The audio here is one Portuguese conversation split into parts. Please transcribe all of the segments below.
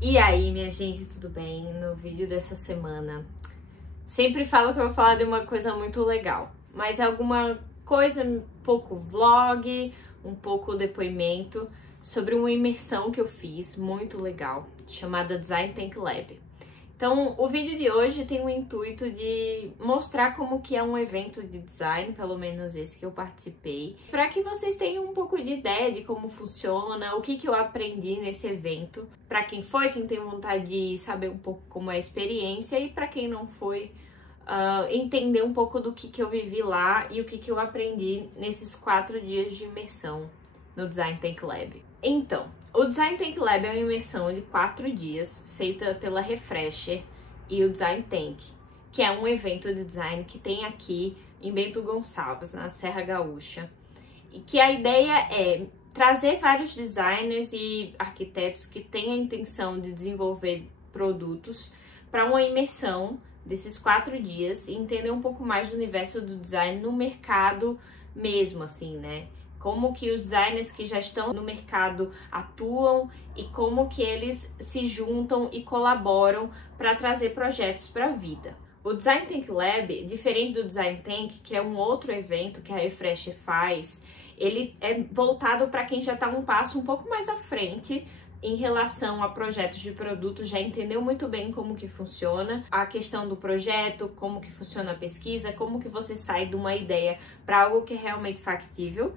E aí, minha gente, tudo bem? No vídeo dessa semana, sempre falo que eu vou falar de uma coisa muito legal, mas é alguma coisa, um pouco vlog, um pouco depoimento sobre uma imersão que eu fiz muito legal, chamada Design Tank Lab. Então, o vídeo de hoje tem o intuito de mostrar como que é um evento de design, pelo menos esse que eu participei, para que vocês tenham um pouco de ideia de como funciona, o que eu aprendi nesse evento, para quem foi, quem tem vontade de saber um pouco como é a experiência, e para quem não foi, entender um pouco do que eu vivi lá e o que eu aprendi nesses 4 dias de imersão no Design Tank Lab. Então, o Design Tank Lab é uma imersão de 4 dias, feita pela Refresher e o Design Tank, que é um evento de design que tem aqui em Bento Gonçalves, na Serra Gaúcha, e que a ideia é trazer vários designers e arquitetos que têm a intenção de desenvolver produtos para uma imersão desses 4 dias e entender um pouco mais do universo do design no mercado mesmo, assim, né? Como que os designers que já estão no mercado atuam e como que eles se juntam e colaboram para trazer projetos para a vida. O Design Tank Lab, diferente do Design Tank, que é um outro evento que a Refresher faz, ele é voltado para quem já está um passo um pouco mais à frente em relação a projetos de produtos, já entendeu muito bem como que funciona a questão do projeto, como que funciona a pesquisa, como que você sai de uma ideia para algo que é realmente factível.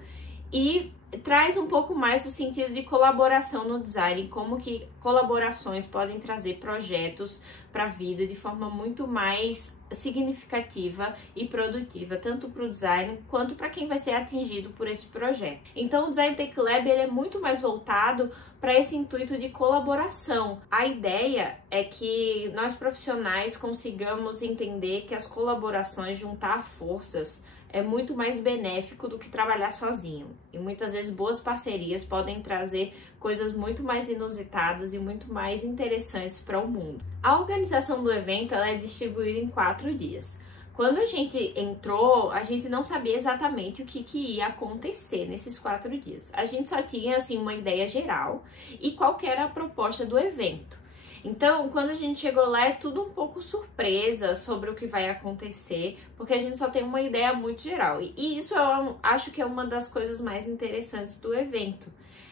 E traz um pouco mais do sentido de colaboração no design, como que colaborações podem trazer projetos para a vida de forma muito mais significativa e produtiva, tanto para o design quanto para quem vai ser atingido por esse projeto. Então o Design Tank Lab ele é muito mais voltado para esse intuito de colaboração. A ideia é que nós profissionais consigamos entender que as colaborações, juntar forças, é muito mais benéfico do que trabalhar sozinho. E muitas vezes boas parcerias podem trazer coisas muito mais inusitadas e muito mais interessantes para o mundo. A organização do evento ela é distribuída em 4 dias. Quando a gente entrou, a gente não sabia exatamente o que ia acontecer nesses 4 dias. A gente só tinha assim uma ideia geral e qual que era a proposta do evento. Então, quando a gente chegou lá, é tudo um pouco surpresa sobre o que vai acontecer, porque a gente só tem uma ideia muito geral. E isso eu acho que é uma das coisas mais interessantes do evento.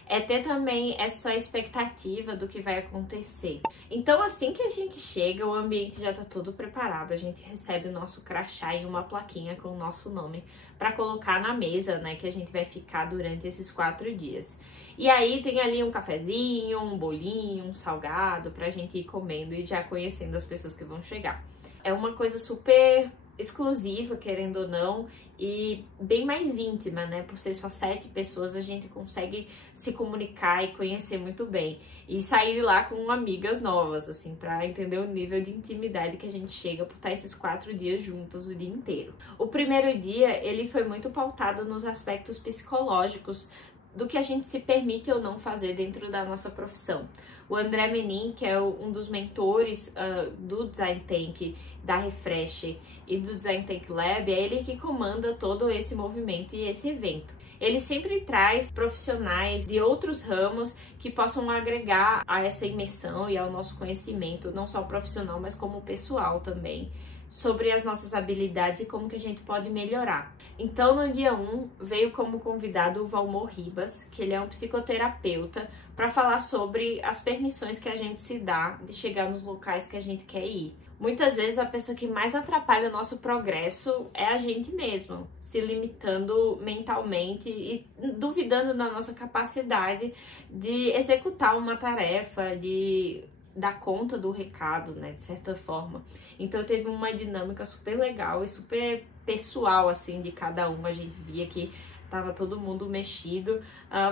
É ter também essa expectativa do que vai acontecer. Então, assim que a gente chega, o ambiente já tá todo preparado. A gente recebe o nosso crachá e uma plaquinha com o nosso nome para colocar na mesa, né, que a gente vai ficar durante esses 4 dias. E aí tem ali um cafezinho, um bolinho, um salgado pra gente ir comendo e já conhecendo as pessoas que vão chegar. É uma coisa super exclusiva, querendo ou não, e bem mais íntima, né? Por ser só 7 pessoas, a gente consegue se comunicar e conhecer muito bem. E sair lá com amigas novas, assim, pra entender o nível de intimidade que a gente chega por estar esses 4 dias juntos o dia inteiro. O primeiro dia, ele foi muito pautado nos aspectos psicológicos do que a gente se permite ou não fazer dentro da nossa profissão. O André Menin, que é um dos mentores do Design Tank, da Refresher e do Design Tank Lab, é ele que comanda todo esse movimento e esse evento. Ele sempre traz profissionais de outros ramos que possam agregar a essa imersão e ao nosso conhecimento, não só profissional, mas como pessoal também, sobre as nossas habilidades e como que a gente pode melhorar. Então, no dia 1, veio como convidado o Valmor Ribas, que ele é um psicoterapeuta, para falar sobre as permissões que a gente se dá de chegar nos locais que a gente quer ir. Muitas vezes a pessoa que mais atrapalha o nosso progresso é a gente mesmo, se limitando mentalmente e duvidando da nossa capacidade de executar uma tarefa, de dar conta do recado, né, de certa forma. Então teve uma dinâmica super legal e super pessoal, assim, de cada um. A gente via que tava todo mundo mexido,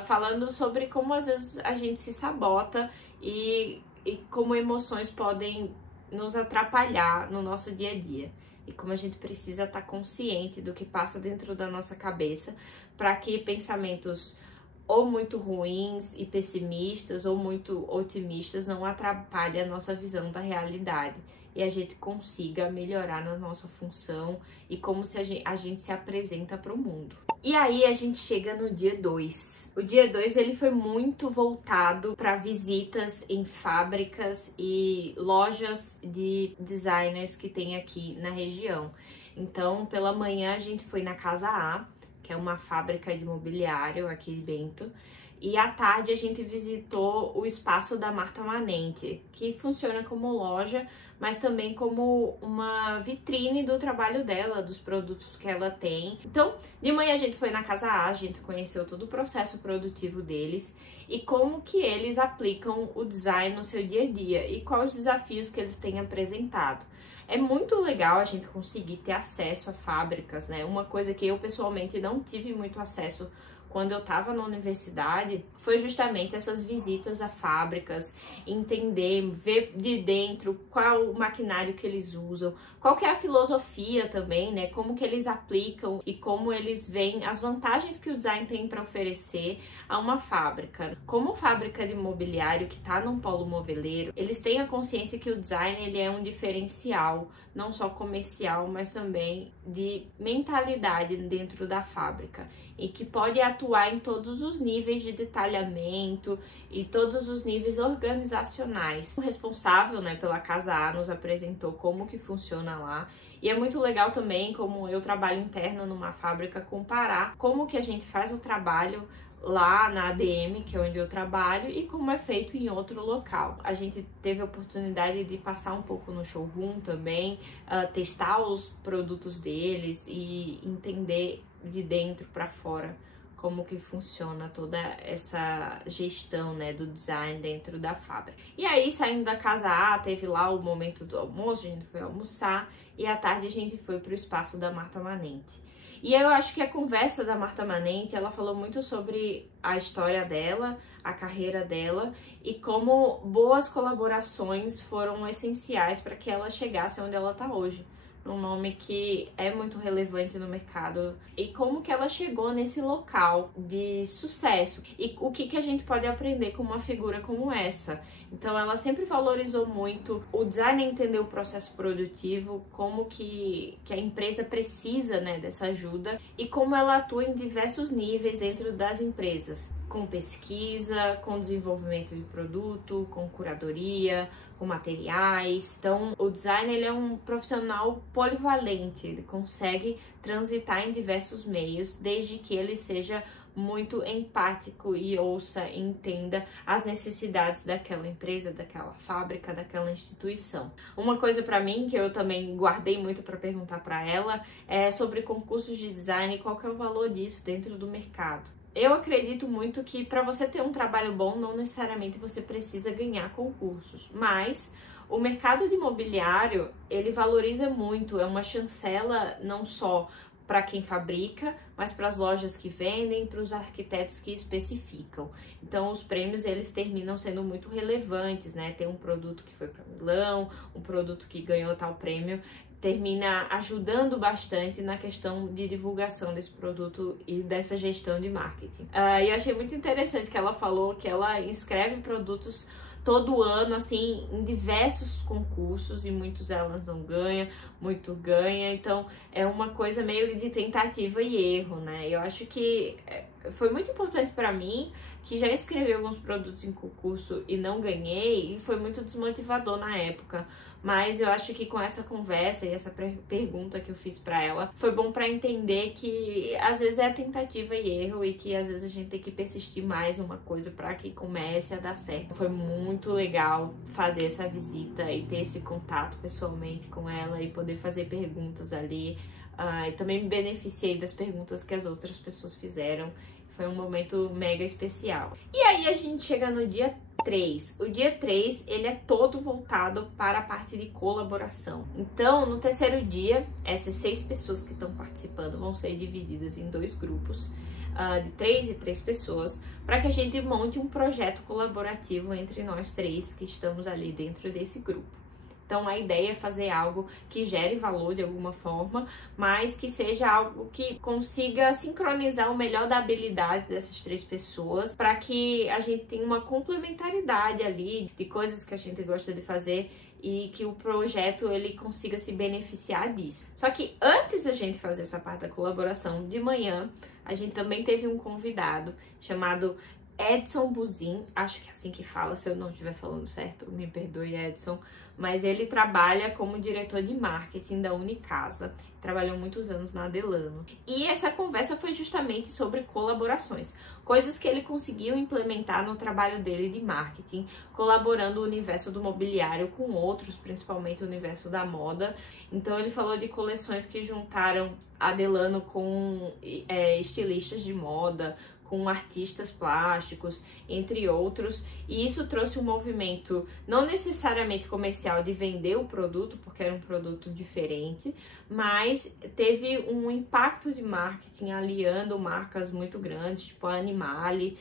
falando sobre como às vezes a gente se sabota e como emoções podem nos atrapalhar no nosso dia a dia. E como a gente precisa estar consciente do que passa dentro da nossa cabeça para que pensamentos ou muito ruins e pessimistas ou muito otimistas não atrapalhem a nossa visão da realidade e a gente consiga melhorar na nossa função e como se a gente se apresenta para o mundo. E aí a gente chega no dia 2. O dia 2 ele foi muito voltado para visitas em fábricas e lojas de designers que tem aqui na região. Então, pela manhã a gente foi na Casa A, que é uma fábrica de mobiliário aqui de Bento, e à tarde a gente visitou o espaço da Marta Manente, que funciona como loja, mas também como uma vitrine do trabalho dela, dos produtos que ela tem. Então, de manhã a gente foi na Casa A, a gente conheceu todo o processo produtivo deles e como que eles aplicam o design no seu dia a dia e quais os desafios que eles têm apresentado. É muito legal a gente conseguir ter acesso a fábricas, né? Uma coisa que eu pessoalmente não tive muito acesso quando eu estava na universidade, foi justamente essas visitas a fábricas, entender, ver de dentro qual o maquinário que eles usam, qual que é a filosofia também, né? Como que eles aplicam e como eles veem as vantagens que o design tem para oferecer a uma fábrica. Como fábrica de mobiliário que está num polo moveleiro, eles têm a consciência que o design ele é um diferencial, não só comercial, mas também de mentalidade dentro da fábrica e que pode atuar em todos os níveis de detalhamento e todos os níveis organizacionais. O responsável, né, pela Casa A nos apresentou como que funciona lá e é muito legal também, como eu trabalho interno numa fábrica, comparar como que a gente faz o trabalho lá na ADM, que é onde eu trabalho, e como é feito em outro local. A gente teve a oportunidade de passar um pouco no showroom também, testar os produtos deles e entender de dentro para fora como que funciona toda essa gestão, né, do design dentro da fábrica. E aí, saindo da Casa A, teve lá o momento do almoço, a gente foi almoçar, e à tarde a gente foi para o espaço da Marta Manente. E eu acho que a conversa da Marta Manente, ela falou muito sobre a história dela, a carreira dela e como boas colaborações foram essenciais para que ela chegasse onde ela está hoje. Um nome que é muito relevante no mercado e como que ela chegou nesse local de sucesso e o que a gente pode aprender com uma figura como essa. Então ela sempre valorizou muito o design, entender o processo produtivo, como que a empresa precisa, né, dessa ajuda e como ela atua em diversos níveis dentro das empresas, com pesquisa, com desenvolvimento de produto, com curadoria, com materiais. Então, o design ele é um profissional polivalente, ele consegue transitar em diversos meios, desde que ele seja muito empático e ouça e entenda as necessidades daquela empresa, daquela fábrica, daquela instituição. Uma coisa para mim que eu também guardei muito para perguntar para ela é sobre concursos de design e qual que é o valor disso dentro do mercado. Eu acredito muito que para você ter um trabalho bom, não necessariamente você precisa ganhar concursos, mas o mercado de imobiliário, ele valoriza muito, é uma chancela não só para quem fabrica, mas para as lojas que vendem, para os arquitetos que especificam. Então, os prêmios, eles terminam sendo muito relevantes, né? Tem um produto que foi para Milão, um produto que ganhou tal prêmio, termina ajudando bastante na questão de divulgação desse produto e dessa gestão de marketing. E eu achei muito interessante que ela falou que ela inscreve produtos todo ano, assim, em diversos concursos e muitos elas não ganham, muito ganha, então é uma coisa meio de tentativa e erro, né? Eu acho que foi muito importante para mim, que já escrevi alguns produtos em concurso e não ganhei, e foi muito desmotivador na época. Mas eu acho que com essa conversa e essa pergunta que eu fiz pra ela, foi bom pra entender que às vezes é tentativa e erro e que às vezes a gente tem que persistir mais uma coisa pra que comece a dar certo. Foi muito legal fazer essa visita e ter esse contato pessoalmente com ela e poder fazer perguntas ali. E também me beneficiei das perguntas que as outras pessoas fizeram. Foi um momento mega especial. E aí a gente chega no dia 3. O dia 3, ele é todo voltado para a parte de colaboração. Então, no terceiro dia, essas 6 pessoas que estão participando vão ser divididas em 2 grupos, de 3 e 3 pessoas, para que a gente monte um projeto colaborativo entre nós 3 que estamos ali dentro desse grupo. Então a ideia é fazer algo que gere valor de alguma forma, mas que seja algo que consiga sincronizar o melhor da habilidade dessas 3 pessoas, para que a gente tenha uma complementaridade ali de coisas que a gente gosta de fazer e que o projeto ele consiga se beneficiar disso. Só que antes da gente fazer essa parte da colaboração, de manhã, a gente também teve um convidado chamado Edson Buzin, acho que é assim que fala, se eu não estiver falando certo, me perdoe, Edson, mas ele trabalha como diretor de marketing da Unicasa, trabalhou muitos anos na Delano. E essa conversa foi justamente sobre colaborações, coisas que ele conseguiu implementar no trabalho dele de marketing, colaborando o universo do mobiliário com outros, principalmente o universo da moda. Então ele falou de coleções que juntaram a Delano com estilistas de moda, com artistas plásticos, entre outros, e isso trouxe um movimento não necessariamente comercial de vender o produto, porque era um produto diferente, mas teve um impacto de marketing aliando marcas muito grandes, tipo a Animale,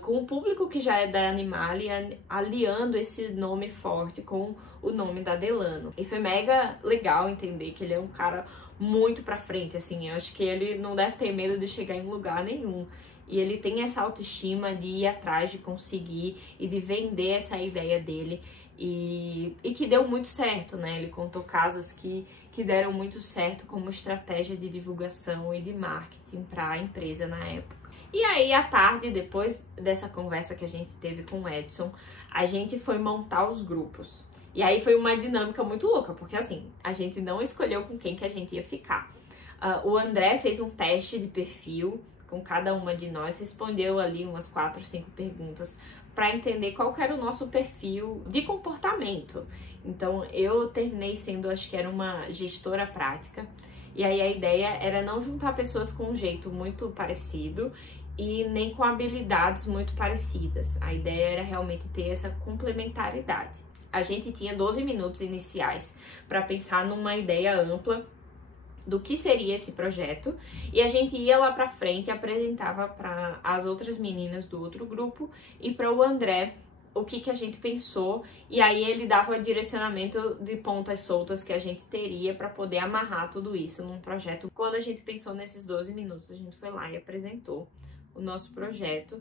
com o público que já é da Animale, aliando esse nome forte com o nome da Delano. E foi mega legal entender que ele é um cara muito pra frente, assim, eu acho que ele não deve ter medo de chegar em lugar nenhum. E ele tem essa autoestima de ir atrás, de conseguir e de vender essa ideia dele. E que deu muito certo, né? Ele contou casos que deram muito certo como estratégia de divulgação e de marketing para a empresa na época. E aí, à tarde, depois dessa conversa que a gente teve com o Edson, a gente foi montar os grupos. E aí foi uma dinâmica muito louca, porque assim, a gente não escolheu com quem que a gente ia ficar. O André fez um teste de perfil com cada uma de nós, respondeu ali umas 4 ou 5 perguntas para entender qual que era o nosso perfil de comportamento. Então eu terminei sendo, acho que era uma gestora prática, e aí a ideia era não juntar pessoas com um jeito muito parecido e nem com habilidades muito parecidas. A ideia era realmente ter essa complementaridade. A gente tinha 12 minutos iniciais para pensar numa ideia ampla do que seria esse projeto, e a gente ia lá pra frente e apresentava para as outras meninas do outro grupo e para o André o que a gente pensou, e aí ele dava direcionamento de pontas soltas que a gente teria para poder amarrar tudo isso num projeto. Quando a gente pensou nesses 12 minutos, a gente foi lá e apresentou o nosso projeto,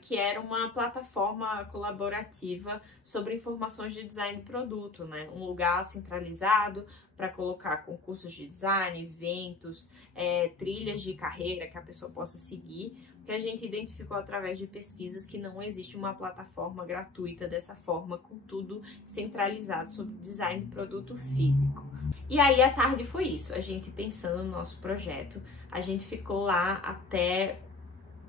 que era uma plataforma colaborativa sobre informações de design de produto, né? Um lugar centralizado para colocar concursos de design, eventos, trilhas de carreira que a pessoa possa seguir, porque a gente identificou através de pesquisas que não existe uma plataforma gratuita dessa forma, com tudo centralizado sobre design de produto físico. E aí à tarde foi isso, a gente pensando no nosso projeto, a gente ficou lá até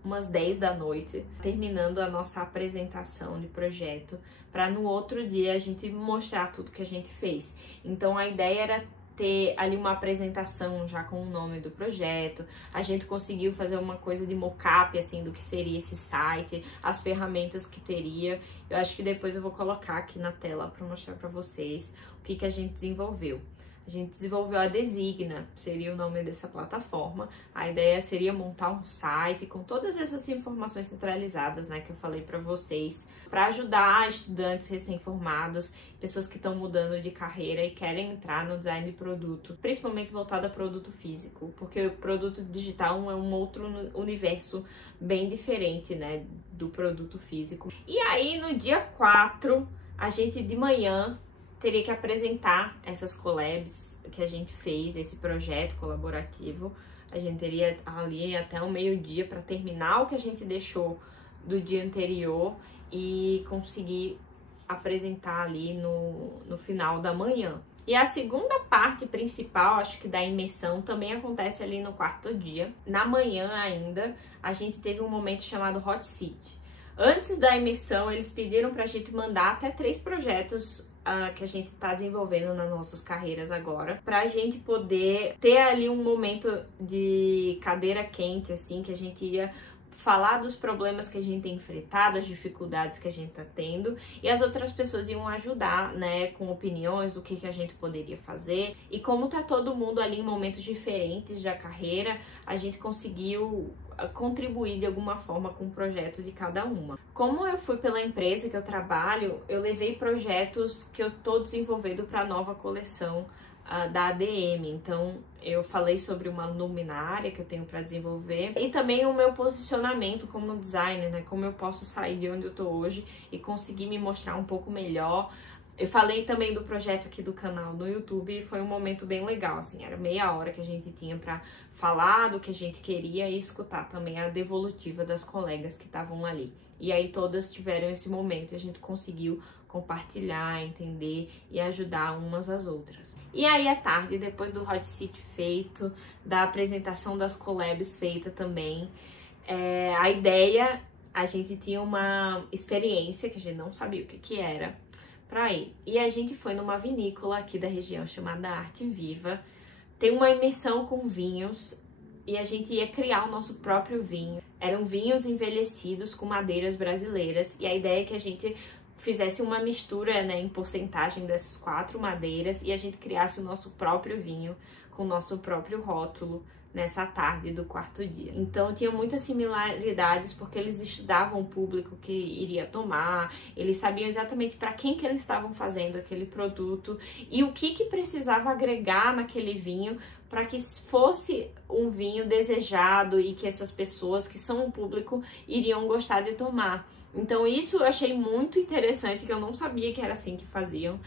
umas 10 da noite, terminando a nossa apresentação de projeto, para no outro dia a gente mostrar tudo que a gente fez. Então a ideia era ter ali uma apresentação já com o nome do projeto, a gente conseguiu fazer uma coisa de mock-up, assim, do que seria esse site, as ferramentas que teria. Eu acho que depois eu vou colocar aqui na tela para mostrar para vocês o que a gente desenvolveu. A gente desenvolveu a Designa, seria o nome dessa plataforma. A ideia seria montar um site com todas essas informações centralizadas, né, que eu falei para vocês, para ajudar estudantes recém-formados, pessoas que estão mudando de carreira e querem entrar no design de produto, principalmente voltado a produto físico, porque o produto digital é um outro universo bem diferente, né, do produto físico. E aí, no dia 4, a gente de manhã teria que apresentar essas collabs que a gente fez, esse projeto colaborativo. A gente teria ali até o meio-dia para terminar o que a gente deixou do dia anterior e conseguir apresentar ali no final da manhã. E a segunda parte principal, acho que da imersão, também acontece ali no 4º dia. Na manhã ainda, a gente teve um momento chamado Hot Seat. Antes da imersão, eles pediram pra gente mandar até 3 projetos que a gente está desenvolvendo nas nossas carreiras agora, para a gente poder ter ali um momento de cadeira quente, assim, que a gente ia falar dos problemas que a gente tem enfrentado, as dificuldades que a gente tá tendo, e as outras pessoas iam ajudar, né, com opiniões do que a gente poderia fazer. E como tá todo mundo ali em momentos diferentes da carreira, a gente conseguiu contribuir de alguma forma com o projeto de cada uma. Como eu fui pela empresa que eu trabalho, eu levei projetos que eu tô desenvolvendo para a nova coleção da ADM. Então eu falei sobre uma luminária que eu tenho para desenvolver e também o meu posicionamento como designer, né? Como eu posso sair de onde eu tô hoje e conseguir me mostrar um pouco melhor. Eu falei também do projeto aqui do canal no YouTube e foi um momento bem legal, assim, era meia hora que a gente tinha pra falar do que a gente queria e escutar também a devolutiva das colegas que estavam ali. E aí todas tiveram esse momento e a gente conseguiu compartilhar, entender e ajudar umas às outras. E aí à tarde, depois do hot seat feito, da apresentação das collabs feita também, a ideia, a gente tinha uma experiência que a gente não sabia o que era, pra ir. E a gente foi numa vinícola aqui da região chamada Arte Viva. Tem uma imersão com vinhos e a gente ia criar o nosso próprio vinho. Eram vinhos envelhecidos com madeiras brasileiras e a ideia é que a gente fizesse uma mistura, né, em porcentagem dessas 4 madeiras e a gente criasse o nosso próprio vinho com o nosso próprio rótulo nessa tarde do 4º dia. Então tinha muitas similaridades porque eles estudavam o público que iria tomar, eles sabiam exatamente para quem que eles estavam fazendo aquele produto e o que precisava agregar naquele vinho para que fosse um vinho desejado e que essas pessoas que são o público iriam gostar de tomar. Então isso eu achei muito interessante, que eu não sabia que era assim que faziam.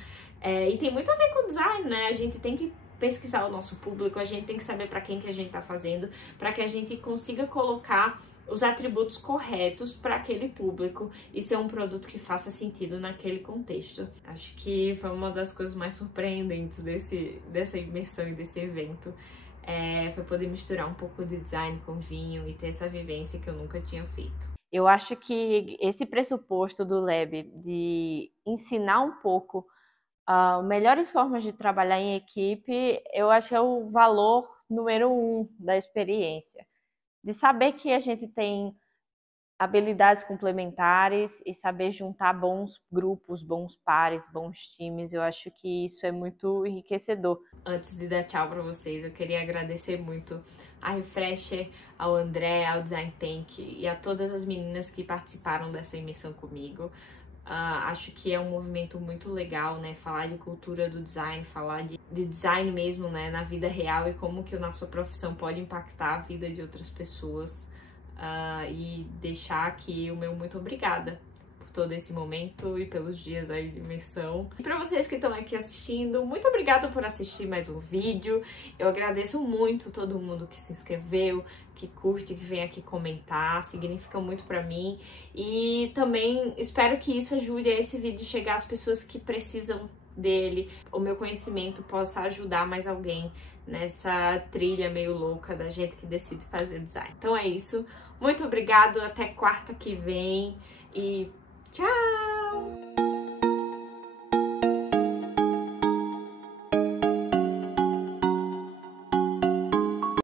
E tem muito a ver com design, né? A gente tem que pesquisar o nosso público, a gente tem que saber para quem que a gente tá fazendo, para que a gente consiga colocar os atributos corretos para aquele público e ser um produto que faça sentido naquele contexto. Acho que foi uma das coisas mais surpreendentes dessa imersão e desse evento. Foi poder misturar um pouco de design com vinho e ter essa vivência que eu nunca tinha feito. Eu acho que esse pressuposto do Lab de ensinar um pouco melhores formas de trabalhar em equipe, eu acho que é o valor número 1 da experiência. De saber que a gente tem habilidades complementares e saber juntar bons grupos, bons pares, bons times, eu acho que isso é muito enriquecedor. Antes de dar tchau para vocês, eu queria agradecer muito a Refresher, ao André, ao Design Tank e a todas as meninas que participaram dessa imersão comigo. Acho que é um movimento muito legal, né? Falar de cultura do design, falar de design mesmo, né? Na vida real e como que a nossa profissão pode impactar a vida de outras pessoas. E deixar aqui o meu muito obrigada por todo esse momento e pelos dias aí de imersão. E para vocês que estão aqui assistindo, muito obrigada por assistir mais um vídeo. Eu agradeço muito todo mundo que se inscreveu, que curte, que vem aqui comentar, significa muito para mim. E também espero que isso ajude a esse vídeo chegar às pessoas que precisam dele, o meu conhecimento possa ajudar mais alguém nessa trilha meio louca da gente que decide fazer design. Então é isso, muito obrigado, até quarta que vem e tchau!